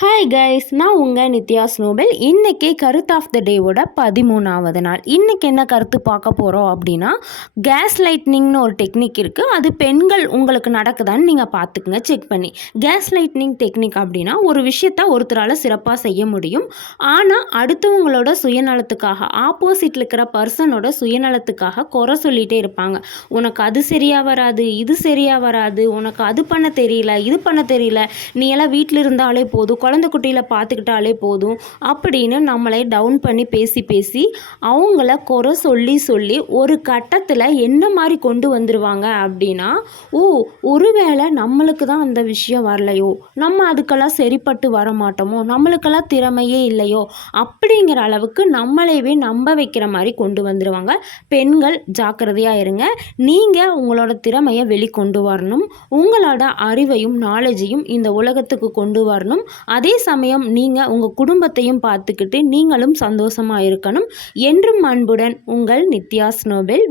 Hi guys, நான் உங்கள் நித்யா ஸ்னோபெல். இன்றைக்கி கருத்து ஆஃப் த டேவோட 13வது நாள். இன்றைக்கி என்ன கருத்து பார்க்க போகிறோம் அப்படின்னா, கேஸ் லைட்னிங்னு ஒரு டெக்னிக் இருக்குது. அது பெண்கள் உங்களுக்கு நடக்குதான்னு நீங்கள் பார்த்துக்குங்க, செக் பண்ணி. கேஸ் லைட்னிங் டெக்னிக் அப்படின்னா, ஒரு விஷயத்த ஒருத்தரால் சிறப்பாக செய்ய முடியும். ஆனால் அடுத்தவங்களோட சுயநலத்துக்காக, ஆப்போசிட்டில் இருக்கிற பர்சனோட சுயநலத்துக்காக குறை சொல்லிகிட்டே இருப்பாங்க. உனக்கு அது சரியாக வராது, இது சரியாக வராது, உனக்கு அது பண்ண தெரியல, இது பண்ண தெரியல, நீ எல்லாம் வீட்டில் இருந்தாலே போதும், குழந்தை குட்டியில் பார்த்துக்கிட்டாலே போதும் அப்படின்னு நம்மளை டவுன் பண்ணி பேசி பேசி அவங்கள குறை சொல்லி சொல்லி ஒரு கட்டத்தில் என்ன மாதிரி கொண்டு வந்துடுவாங்க அப்படின்னா, ஒருவேளை நம்மளுக்கு தான் அந்த விஷயம் வரலையோ, நம்ம அதுக்கெல்லாம் சரிப்பட்டு வர மாட்டோமோ, நம்மளுக்கெல்லாம் திறமையே இல்லையோ அப்படிங்கிற அளவுக்கு நம்மளைவே நம்ப வைக்கிற மாதிரி கொண்டு வந்துடுவாங்க. பெண்கள் ஜாக்கிரதையாக இருங்க. நீங்கள் உங்களோட திறமையை வெளிக்கொண்டு வரணும். உங்களோட அறிவையும் நாலேஜையும் இந்த உலகத்துக்கு கொண்டு வரணும். அதே சமயம் நீங்கள் உங்கள் குடும்பத்தையும் பார்த்துக்கிட்டு நீங்களும் சந்தோஷமாக இருக்கணும். என்றும் அன்புடன் உங்கள் நித்யா ஸ்னோபெல்.